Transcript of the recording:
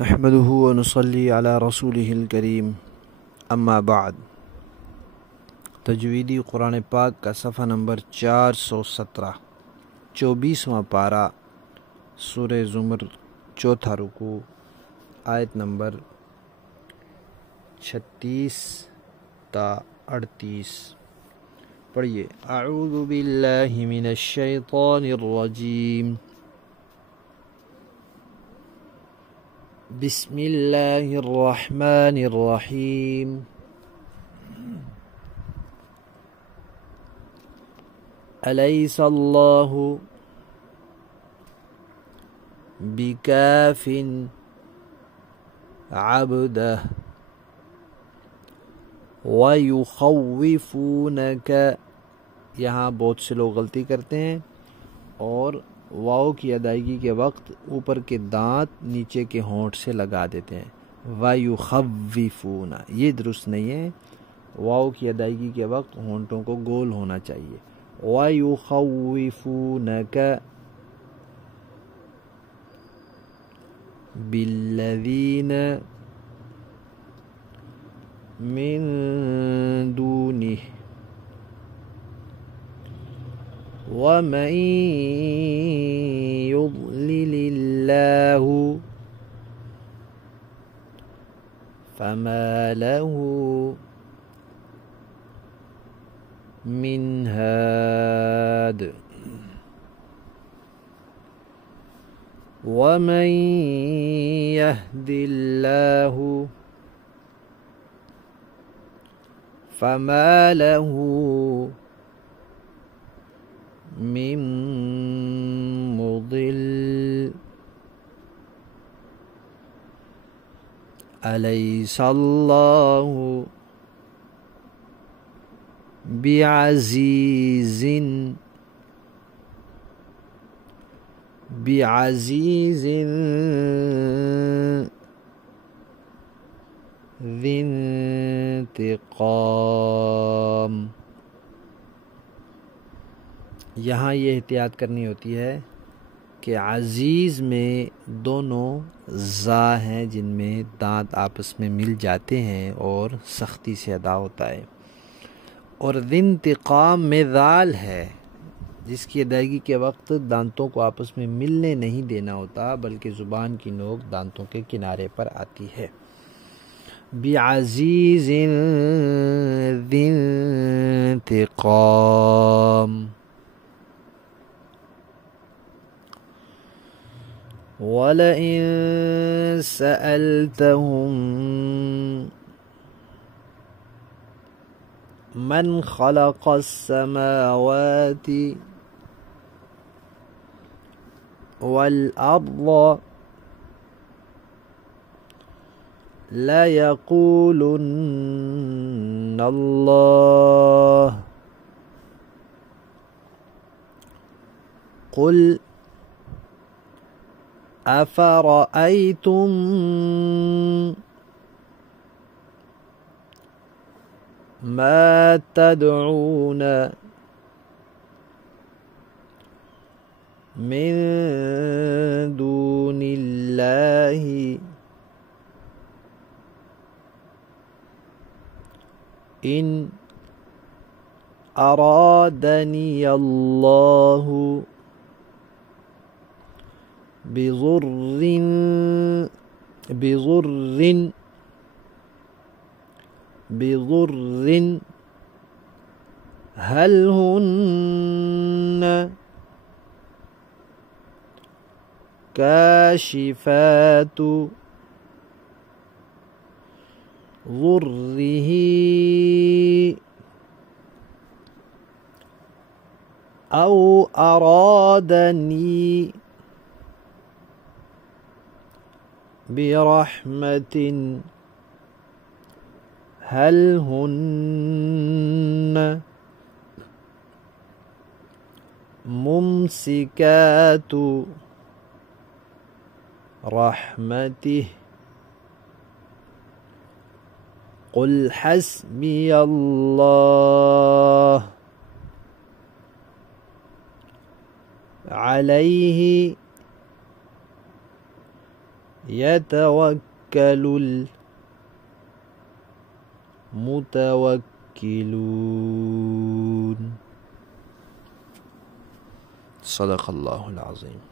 نحمده ونصلي على رسوله الكريم اما بعد۔ تجویدی قرآن پاک کا صفحہ نمبر 417، 24واں پارہ، سورہ زمر، چوتھا رکوع، آیت نمبر 36 تا 38۔ پڑھیے۔ اعوذ باللہ من الشیطان الرجیم، بسم اللہ الرحمن الرحیم۔ الیس اللہ بکاف عبدہ ویخوفونک، یہاں بہت سے لوگ غلطی کرتے ہیں اور واو کی ادائیگی کے وقت اوپر کے دانت نیچے کے ہونٹ سے لگا دیتے ہیں، ویخوفون، یہ درست نہیں ہے۔ واو کی ادائیگی کے وقت ہونٹوں کو گول ہونا چاہیے۔ ویخوفونک بالذین من دونہ ومن یضلل اللہ فما له من ہاد ومن یہد اللہ فما له من مضل الیس اللہ بعزیز ذی انتقام۔ یہاں یہ احتیاط کرنی ہوتی ہے کہ عزیز میں دونوں زا ہیں جن میں دانت آپس میں مل جاتے ہیں اور سختی سے ادا ہوتا ہے، اور ذی انتقام میں ذال ہے جس کی ادائیگی کے وقت دانتوں کو آپس میں ملنے نہیں دینا ہوتا بلکہ زبان کی نوک دانتوں کے کنارے پر آتی ہے۔ بعزیز ذی انتقام۔ وَلَئِن سَأَلْتَهُم من خلق السماوات والأرض لَيَقُولُنَّ اللَّهُ قُلْ أَفَرَأَيْتُم ما تدعون من دون اللہ ان ارادنی اللہ بضر هل هن كاشفات ضره أو أرادني برحمة هل هن ممسكات رحمته قل حسبي الله عليه यतवक्कलुल मुतवक्किलून। सदक़ल्लाहुल अज़ीम।